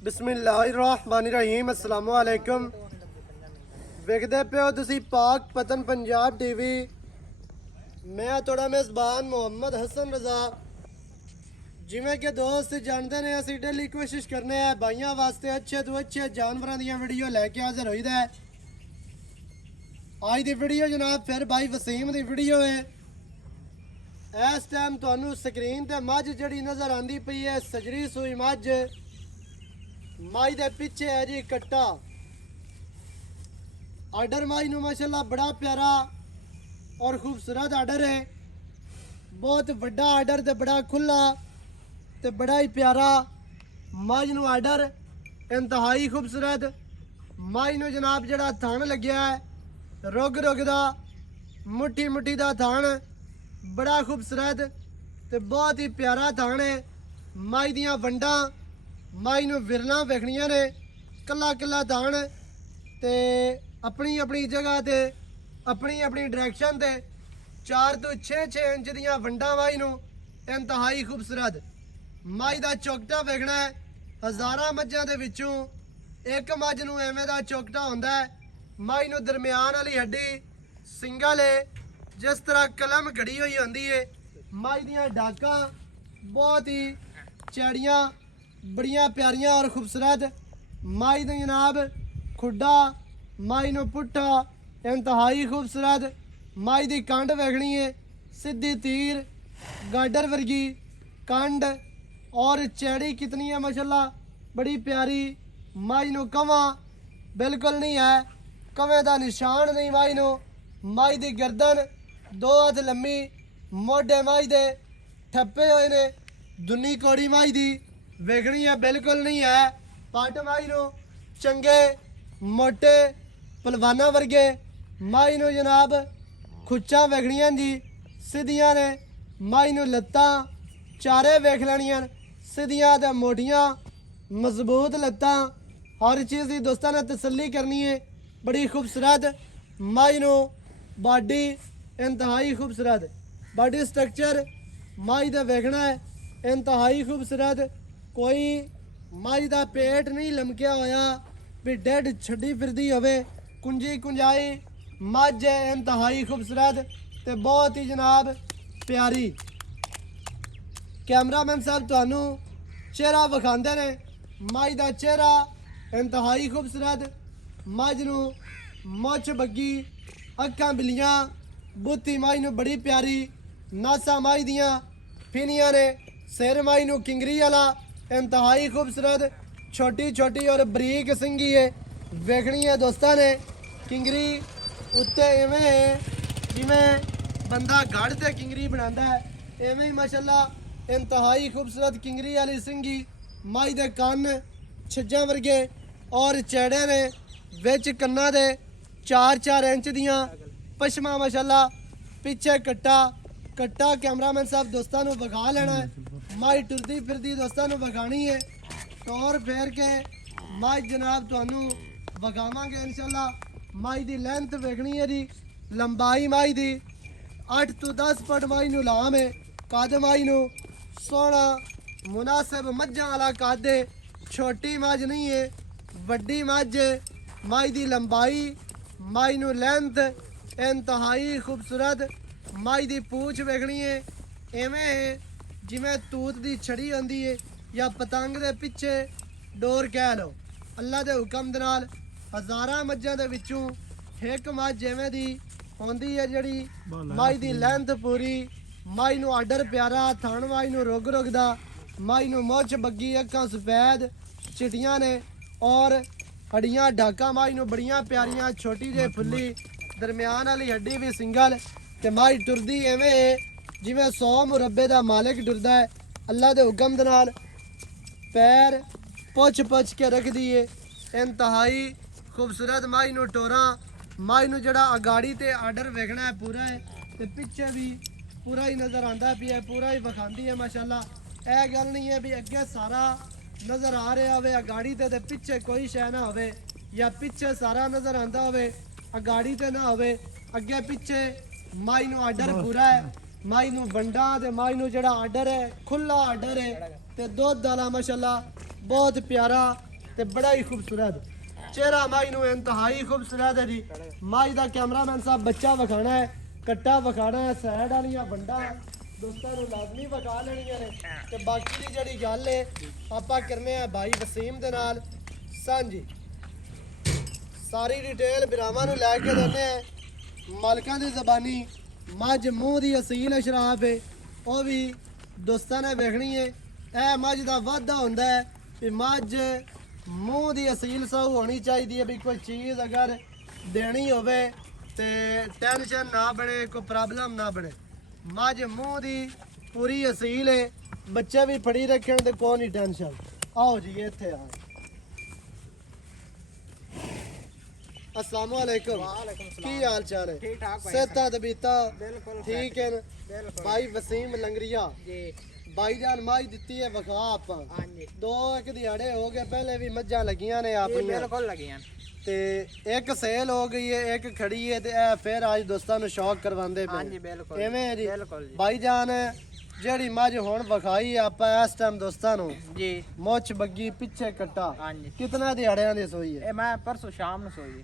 बिस्मिल्लाहिर्रहमानिर्रहीम अस्सलाम वालेकुम। वेखदे पे हो तुसी पाक पतन पंजाब टीवी। मैं थोड़ा मेज़बान मोहम्मद हसन रज़ा। जिमें के दोस्त जानते ने असी डेली कोशिश करने हैं भाइयों वास्ते अच्छे तो अच्छे जानवरों दी वीडियो लैके हाजिर होईदा है। आज दी वीडियो जनाब फिर भाई वसीम दी वीडियो है। इस टाइम तुहानू स्क्रीन ते मझ जड़ी नज़र आंदी पई है सजरी सूई मझ। माई दे पिछे है जी कट्टा। आर्डर माई नू माशाल्लाह बड़ा प्यारा और खूबसूरत आर्डर है। बहुत बड़ा आर्डर ते बड़ा खुला ते बड़ा ही प्यारा माई नू आर्डर। इंतहाई खूबसूरत माई नू जनाब जड़ा थान लग्या है रुग रुग दा मुट्ठी मुट्ठी दा थान बड़ा खूबसूरत ते बहुत ही प्यारा थान है। माई दियां वंडा माई नू विरला वेखनियां ने कला कला थान ते अपनी अपनी जगह ते अपनी अपनी डायरैक्शन ते 4 तो 6 इंच दियां वंडा माई नू इंतहाई खूबसूरत। माई दा चौकटा वेखना है हज़ारां मज्जां दे विचों एक मझ नू एवें दा चौकटा हुंदा है। माई नू दरम्यान वाली हड्डी सिंगल है जिस तरह कलम घड़ी हुई होंदी है। माई दियां डाकां बहुत ही चैड़ियां बड़ियां प्यारियां और खूबसूरत। माई दे जनाब खुड्डा माई नू पुट्ठा इंतहाई खूबसूरत। माई दी कंड वेखनी है सीधी तीर गाडर वर्गी कंड और चैड़ी कितनी है माशाल्लाह बड़ी प्यारी। माई नू कवां बिल्कुल नहीं है, कवें दा निशान नहीं माई नू। माई दी गर्दन 2 हथ लम्मी, मोढे माई दे ठप्पे हुए ने, दुनी कौड़ी माई दी वेखनी है बिल्कुल नहीं है। पट माई नू चंगे मोटे पलवाना वर्गे माई नू जनाब खुच्चा वेखनियां जी सीधियां ने। माई नू लत्तां चारे वेख लैनियां सीधियां ते मोटियां मजबूत लत्तां। हर चीज़ की दोस्तों ने तसल्ली करनी है बड़ी खूबसूरत। माई नू बॉडी इंतहाई खूबसूरत, बॉडी स्ट्रक्चर माई दा वेखना है इंतहाई खूबसूरत। कोई माई दा पेट नहीं लमकिया होया भी डेड छड्डी फिरदी होवे, कुंजी कुंजाई मझ है इंतहाई खूबसूरत ते बहुत ही जनाब प्यारी। कैमरामैन साहब तुहानू चेहरा विखांदे ने माई दा चेहरा इंतहाई खूबसूरत। मझ नू मुछ बग्गी अक्खां बिल्लियां बुत्ती माई नू बड़ी प्यारी। नासा माई दियां फिनियां ने, सिर माई नू किंगरी वाला इंतहाई खूबसूरत। छोटी छोटी और बरीक सिंगी है वेखनी है दोस्तों ने। किंगरी उत्ते इवें है जिमें बंदा गढ़ ते किंगरी बनांदा है इवें ही माशाल्लाह इंतहाई खूबसूरत किंगरी वाली सिंगी। माई दे कन्न छज्जां वर्गे और चैड़े ने, विच कन्ना दे 4-4 इंच दियां पशमा माशाल्लाह। पिछे कट्टा कट्टा कैमरामैन साहब दोस्तों को विखा लेना है। माई टुरदी फिरदी दोस्तों को विखानी है तौर फेर के माई जनाब तुहानू विखावांगे इंशाल्लाह। माई दी लेंथ वेखनी है जी, लंबाई माई दी 8 तो 10 फुट माई नू लाम है। कद माई नू सोहना मुनासिब मज्जां वाला कद है, छोटी मझ नहीं है वड्डी मझ है। माई दी लंबाई माई नू लेंथ इंतहाई खूबसूरत। माई दी पूछ वेखनी है इवें है जिमें तूत दी छड़ी होंदी है या पतंग दे पिछे डोर कह लो। अल्लाह दे हुक्म दे नाल हज़ारां मज्जां दे विचों एक मझ जिवें दी होंदी है जड़ी माई दी लेंथ पूरी। माई नू आर्डर प्यारा, थान माई नू रुग रुगदा, माई नू मुछ बग्गी अक्खां सफेद चिटियां ने और हड्डियां डाका माई नू बड़ियां प्यारियां। छोटी जे फुल्ली दरम्यान वाली हड्डी भी सिंगल ते माई टुरदी एवें है जिवें 100 मुरब्बे दा मालिक टुरदा है। अल्लाह दे हुक्म दे नाल पैर पुछ पुछ के रख दिए इंतहाई खूबसूरत। माई नू टोरा माई नू जड़ा अगाड़ी ते आर्डर वेखना है पूरा है ते पिछे भी पूरा ही नज़र आंदा पिया है, पूरा ही विखांदी है माशाल्लाह। यह गल नहीं है भी अगे सारा नज़र आ रहा होवे अगाड़ी ते पिछे कोई शै ना होवे, या पिछे सारा नज़र आंदा होवे अगाड़ी ते ना होवे। अगे पिछे माई नू आर्डर पूरा है। माई नू वंडा ते माई नू जड़ा आर्डर है खुला आर्डर है ते दुध वाला माशाल्लाह बहुत प्यारा ਤੇ ਬੜਾ ਹੀ ਖੂਬਸੂਰਤ ਚਿਹਰਾ ਮਾਈ ਨੂੰ ਇੰਤਹਾਈ ਖੂਬਸੂਰਤ ਹੈ ਜੀ। ਮਾਈ ਦਾ ਕੈਮਰਾਮੈਨ ਸਾਹਿਬ ਬੱਚਾ ਵਿਖਾਣਾ ਹੈ, ਕੱਟਾ ਵਿਖਾਣਾ ਹੈ, ਸਾਈਡ ਵਾਲੀਆਂ ਵੰਡਾ ਦੋਸਤਾਂ ਨੂੰ ਲਾਜ਼ਮੀ ਵਿਖਾ ਲੈਣੀਆਂ ਨੇ। ਤੇ ਬਾਕੀ ਦੀ ਜਿਹੜੀ ਗੱਲ ਹੈ ਆਪਾਂ ਕਰਨੇ ਆ ਭਾਈ ਵਸੀਮ ਦੇ ਨਾਲ ਸਾਂਝੀ। ਸਾਰੀ ਡਿਟੇਲ ਬਿਰਾਵਾਂ ਨੂੰ ਲੈ ਕੇ ਦਿੰਦੇ ਆ ਮਾਲਕਾਂ ਦੀ ਜ਼ਬਾਨੀ। ਮੱਝ ਮੂੰਹ ਦੀ ਅਸੀਲ ਅਸ਼ਰਾਫ ਹੈ, ਉਹ ਵੀ ਦੋਸਤਾਂ ਨੇ ਵੇਖਣੀ ਹੈ। ਇਹ ਮੱਝ ਦਾ ਵਾਧਾ ਹੁੰਦਾ ਹੈ ਵੀ ਮੱਝ ਮੂੰਹ ਦੀ ਅਸੀਲ ਸਹੂ ਹੋਣੀ ਚਾਹੀਦੀ ਹੈ, ਵੀ ਕੋਈ ਚੀਜ਼ ਅਗਰ ਦੇਣੀ ਹੋਵੇ ਤੇ ਟੈਨਸ਼ਨ ਨਾ ਬਣੇ, ਕੋਈ ਪ੍ਰੋਬਲਮ ਨਾ ਬਣੇ। ਮੱਝ ਮੂੰਹ ਦੀ ਪੂਰੀ ਅਸੀਲ ਹੈ, ਬੱਚੇ ਵੀ ਫੜੀ ਰੱਖਣ ਤੇ ਕੋਈ ਨਹੀਂ ਟੈਨਸ਼ਨ। ਆਓ ਜੀ ਇੱਥੇ ਆ। अस्सलाम वालेकुम, की हाल चाल है? ठीक ठाक भाई। सेहता तबीयता बिल्कुल ठीक है? बिल्कुल भाई वसीम लंगरिया जी। भाईजान माई ਦਿੱਤੀ ਹੈ ਵਿਖਾ ਆਪਾਂ। हाँ जी ਦੋ ਇੱਕ ਦਿਹਾੜੇ ਹੋ ਗਏ, ਪਹਿਲੇ ਵੀ ਮੱਝਾਂ ਲੱਗੀਆਂ ਨੇ ये ਆਪਣੀਆਂ बिल्कुल लगी हैं। ਤੇ ਇੱਕ ਸੇਲ ਹੋ ਗਈ ਹੈ, ਇੱਕ ਖੜੀ ਹੈ ਤੇ ਇਹ ਫਿਰ ਅੱਜ ਦੋਸਤਾਂ ਨੂੰ ਸ਼ੌਕ ਕਰਵਾਉਂਦੇ हाँ जी ਪਏ। बिल्कुल ਕਿਵੇਂ ਹੈ ਜੀ बिल्कुल जी ਭਾਈਜਾਨ? ਜਿਹੜੀ ਮੱਝ ਹੁਣ ਵਿਖਾਈ ਆਪਾਂ ਇਸ ਟਾਈਮ ਦੋਸਤਾਂ ਨੂੰ, जी। ਮੁੱਛ ਬੱਗੀ ਪਿੱਛੇ ਕੱਟਾ, हाँ जी ਕਿਤਨਾ ਦਿਹਾੜਿਆਂ ਦੀ ਸੋਈ ਹੈ? ये मैं परसों शाम ਨੂੰ सोई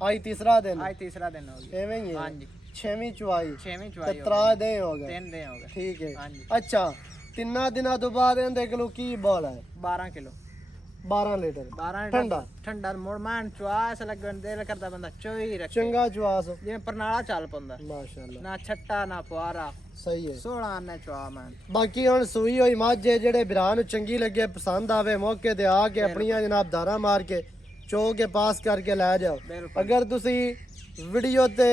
ਅੱਜ ਤੀਸਰਾ ਦਿਨ आज तीसरा दिन हो गया। ਐਵੇਂ ਹੀ हाँ ਹੈ। जी ਛੇਵੀਂ ਚੁਆਈ छेवीं ਤੇ चुवाई हो ਤਰਾ गई। ਦੇ ਹੋ ਗਏ। 3 दिन हो गए। ਠੀਕ ਹੈ। हाँ जी ਅੱਛਾ, ਤਿੰਨਾਂ ਦਿਨਾਂ ਤੋਂ ਬਾਅਦ ਇਹਦੇ ਕੋਲੋਂ ਕੀ ਬੋਲ ਹੈ? 12 किलो 12 ਲੀਟਰ 12 ਠੰਡਾ ठंडा मोड़ मान चुआस लगन दिल करदा बंदा चोई रखे ਚੰਗਾ ਚੁਆਸ जिवें परनाला चल पंदा, ਮਾਸ਼ਾਅੱਲਾ ना छट्टा ना फुआरा, ਸਹੀ ਹੈ। 16 ने चुआ मान। ਬਾਕੀ ਹੁਣ ਸੂਈ ਹੋਈ ਮੱਝ ਹੈ, ਜਿਹੜੇ ਭਰਾ ਨੂੰ ਚੰਗੀ ਲੱਗੇ ਪਸੰਦ ਆਵੇ ਮੌਕੇ ਤੇ ਆ ਕੇ ਆਪਣੀਆਂ ਜਨਾਬ ਧਾਰਾਂ ਮਾਰ ਕੇ ਚੋ ਕੇ ਪਾਸ ਕਰਕੇ ਲੈ ਜਾਓ। बिल्कुल ਅਗਰ ਤੁਸੀਂ ਵੀਡੀਓ ਤੇ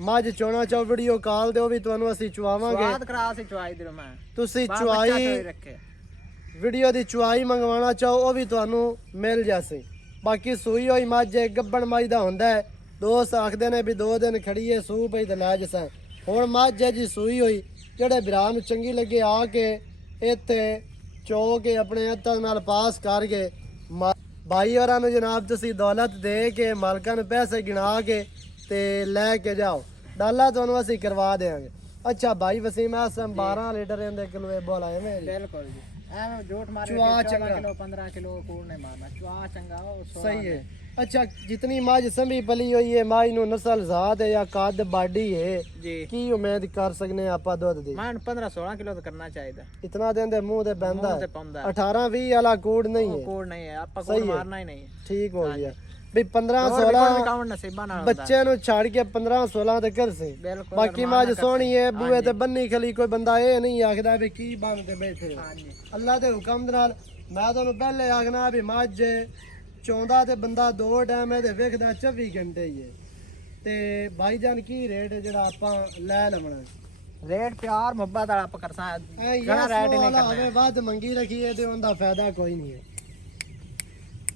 ਮੱਝ ਚੋਣਾ ਚਾਹੋ ਵੀਡੀਓ ਕਾਲ ਤੇ ਉਹ ਵੀ ਤੁਹਾਨੂੰ ਅਸੀਂ ਚੁਆਵਾਂਗੇ। स्वाद करा सी चुआई दिल मैं ਤੁਸੀਂ बच्चा ਚੁਆਈ चोई रखे। ਵੀਡੀਓ ਦੀ ਚੁਆਈ ਮੰਗਵਾਉਣਾ ਚਾਹੋ ਉਹ ਵੀ ਤੁਹਾਨੂੰ ਮਿਲ ਜਾਸੇ। ਬਾਕੀ ਸੂਈ ਹੋਈ ਮੱਝ ਹੈ, ਗੱਬਣ ਮੱਝ ਦਾ ਹੁੰਦਾ ਹੈ। ਦੋਸਤ ਆਖਦੇ ਨੇ ਵੀ 2 ਦਿਨ ਖੜੀ ਹੈ ਸੂ ਪਈ ਤੇ ਲੈ ਜਸਾਂ। ਹੁਣ ਮੱਝ ਹੈ ਜੀ ਸੂਈ ਹੋਈ, ਜਿਹੜੇ ਭਰਾ ਨੂੰ ਚੰਗੀ ਲੱਗੇ ਆ ਕੇ ਇੱਥੇ ਚੋ ਕੇ ਆਪਣੇ ਹੱਥਾਂ ਨਾਲ ਪਾਸ ਕਰਕੇ ਭਾਈ ਹੋਰਾਂ ਨੂੰ ਜਨਾਬ ਤੁਸੀਂ ਦੌਲਤ ਦੇ ਕੇ ਮਾਲਕਾਂ ਨੂੰ ਪੈਸੇ ਗਿਣਾ ਕੇ ਤੇ ਲੈ ਕੇ ਜਾਓ। ਡਾਲਾ ਤੁਹਾਨੂੰ ਅਸੀਂ ਕਰਵਾ ਦੇਵਾਂਗੇ। ਅੱਛਾ ਭਾਈ ਵਸੀਮ ਆਸਮ 12 ਲੀਟਰ ਇਹਦੇ ਕਿਲੋ ਇਹ ਬੋਲਾ ਐਵੇਂ ਜੀ? बिल्कुल जी। ਐਵੇਂ ਝੂਠ ਮਾਰੇ चुआ 14 चंगा। किलो 15 किलो कूड़ नहीं मारना। चुआ चंगा हो 16 सही है। अच्छा, जितनी मझ संभी पली हुई है माई नु नस्ल जात है या कद बाडी है, जी। की उम्मीद कर सकने आपा दुध दी? मैं 15 16 किलो तो करना चाहिए। इतना दिन दे मुंह ते बंदा मुंह है, ते पाउंदा है। 18 20 वाला कूड़ नहीं है। कूड़ नहीं है, आपा सही कूड़ है। मारना ही नहीं है। ठीक हो हाँ गया भी 15 16 16 काउंट नसीबा नाल ਹੁੰਦਾ। ਬੱਚੇ ਨੂੰ ਛੱਡ ਕੇ 15 16 ਤੇ ਕਰ ਸੇ। ਬਿਲਕੁਲ ਬਾਕੀ ਅਰਮਾਨ ਮੱਝ ਨਾ ਕਰ ਸੋਹਣੀ ਹੈ, ਸੇ। ਬੂਏ ਹਾਂਜੀ। ਤੇ ਬੰਨੀ ਖਲੀ, ਕੋਈ ਬੰਦਾ ਇਹ ਨਹੀਂ ਆਖਦਾ ਵੀ ਕੀ ਬੰਨ ਤੇ ਬੈਠੇ ਹੋ। हाँ जी ਅੱਲਾ ਦੇ ਹੁਕਮ ਦੇ ਨਾਲ ਮੈਂ ਤੁਹਾਨੂੰ ਪਹਿਲੇ ਆਖਣਾ ਵੀ ਮੱਝ ਚੌਂਦਾ ਤੇ ਬੰਦਾ 2 ਟਾਈਮ ਇਹਦੇ ਵੇਖਦਾ 24 ਘੰਟੇ ਹੀ ਹੈ। ਤੇ ਭਾਈਜਾਨ ਕੀ ਰੇਟ ਜਿਹੜਾ ਆਪਾਂ ਲੈ ਲਵਣਾ? रेट प्यार मोहब्बत वाला आप कर सा ਐ घना ਯਾਰ रेट नहीं ਵਾਲਾ करना ਹੋਵੇ है। ਵੱਧ ਮੰਗੀ ਰੱਖੀਏ ਤੇ ਉਹਦਾ ਫਾਇਦਾ ਕੋਈ ਨਹੀਂ ਹੈ।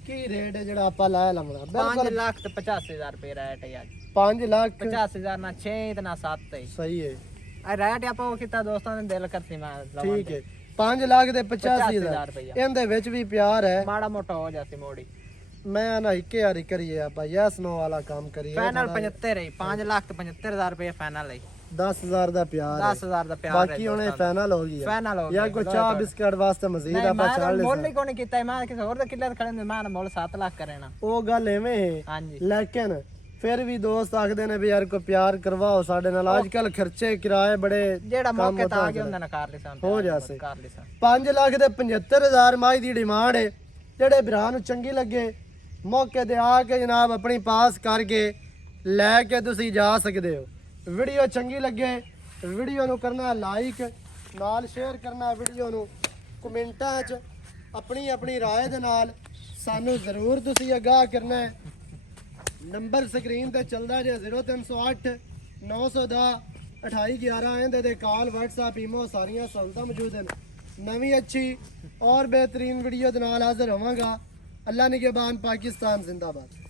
ਕੀ ਰੇਟ ਹੈ ਜਿਹੜਾ ਆਪਾਂ ਲੈ ਲਵਣਾ? 5 ਬਿਲਕੁਲ लाख तो 85,000 रुपए रेट है यार। 5 ਲੱਖ 85,000 ना 6 ਤੇ ਨਾ 7 ਹੈ। ਸਹੀ ਹੈ। ਆ ਰੇਟ ਆਪਾਂ ਉਹ ਕੀਤਾ ਦੋਸਤਾਂ ਨੇ ਦਿਲ ਕਰਤੀ ਮੈਂ ਠੀਕ ਹੈ। 5 ਲੱਖ ਦੇ 85,000 85,000 ਰੁਪਇਆ। ਇਹਦੇ ਵਿੱਚ ਵੀ ਪਿਆਰ ਹੈ। ਮਾੜਾ ਮੋਟਾ ਹੋ ਜਾਤੀ ਮੋੜੀ। ਮੈਂ ਨਾ ਇੱਕੇ ਵਾਰੀ ਕਰੀਏ ਆਪਾਂ ਯੈਸ ਨੋ ਵਾਲਾ ਕੰਮ ਕਰੀਏ। ਫਾਈਨਲ 75 ਹੈ। 5 ਲੱਖ ਤੇ 75,000 ਰੁਪਏ ਫਾਈਨਲ ਹੈ। 10,000 ਦਾ ਪਿਆਰ ਹੈ। 10,000 ਦਾ ਪਿਆਰ ਬਾਕੀ ਉਹਨੇ ਫਾਈਨਲ ਹੋ ਗਿਆ। ਫਾਈਨਲ ਹੋ ਜਾਂ ਗਿਆ। ਕੋਈ ਚਾਹ ਬਿਸਕਟ ਵਾਸਤੇ ਮਜ਼ੀਦ ਆਪਾਂ ਮੈਂ ਚਾਹ ਲੈ ਮੁੱਲ ਹੀ ਕੋਈ ਨਹੀਂ ਕੀਤਾ। ਮੈਂ ਕਿਸੇ ਹੋਰ ਦੇ ਕਿੱਲੇ ਤੇ ਖੜੇ ਨੇ, ਮੈਂ ਮੁੱਲ 7 ਲੱਖ ਕਰੇਣਾ। ਉਹ ਗੱਲ ਐਵੇਂ ਹੈ। ਹਾਂਜੀ ਲੇਕਿਨ ਫਿਰ ਵੀ ਦੋਸਤ ਆਖਦੇ ਨੇ ਵੀ ਯਾਰ ਕੋਈ ਪਿਆਰ ਕਰਵਾਓ ਸਾਡੇ ਨਾਲ। ਅੱਜ ਕੱਲ ਖਰਚੇ ਕਿਰਾਏ ਬੜੇ ਜਿਹੜਾ ਮੌਕੇ ਤੇ ਆ ਗਿਆ ਹੁੰਦਾ ਨਾ ਕਰ ਲਿਸਾਂ ਹੋ ਜਾਸੇ। ਕਰ ਲਿਸਾਂ। 5 ਲੱਖ ਦੇ 75,000 ਮਾਈ ਦੀ ਡਿਮਾਂਡ ਹੈ। ਜਿਹੜੇ ਭਰਾ ਨੂੰ ਚੰਗੀ ਲੱਗੇ ਮੌਕੇ ਤੇ ਆ ਕੇ ਜਨਾਬ ਆਪਣੀ ਪਾਸ ਕਰਕੇ ਲੈ ਕੇ ਤੁਸੀਂ ਜਾ ਸਕਦੇ ਹੋ। ਵੀਡੀਓ ਚੰਗੀ ਲੱਗੇ ਵੀਡੀਓ ਨੂੰ ਕਰਨਾ ਲਾਈਕ, ਨਾਲ ਸ਼ੇਅਰ ਕਰਨਾ ਵੀਡੀਓ ਨੂੰ, ਕਮੈਂਟਾਂ 'ਚ ਆਪਣੀ ਆਪਣੀ ਰਾਏ ਦੇ ਨਾਲ ਸਾਨੂੰ ਜ਼ਰੂਰ ਤੁਸੀਂ ਆਗਾਹ ਕਰਨਾ ਹੈ। ਨੰਬਰ ਸਕਰੀਨ ਤੇ ਚੱਲਦਾ ਜੇ 0308 910 2811। ਇਹਦੇ ਤੇ ਕਾਲ WhatsApp ਈਮੋ ਸਾਰੀਆਂ ਸਹੂਲਤਾਂ ਮੌਜੂਦ ਹਨ। ਨਵੀਂ ਅੱਛੀ ਔਰ ਬਿਹਤਰੀਨ ਵੀਡੀਓ ਦੇ ਨਾਲ ਹਾਜ਼ਰ ਹੋਵਾਂਗਾ। ਅੱਲਾ ਨਿਗਹਿਬਾਨ, ਪਾਕਿਸਤਾਨ ਜ਼ਿੰਦਾਬਾਦ।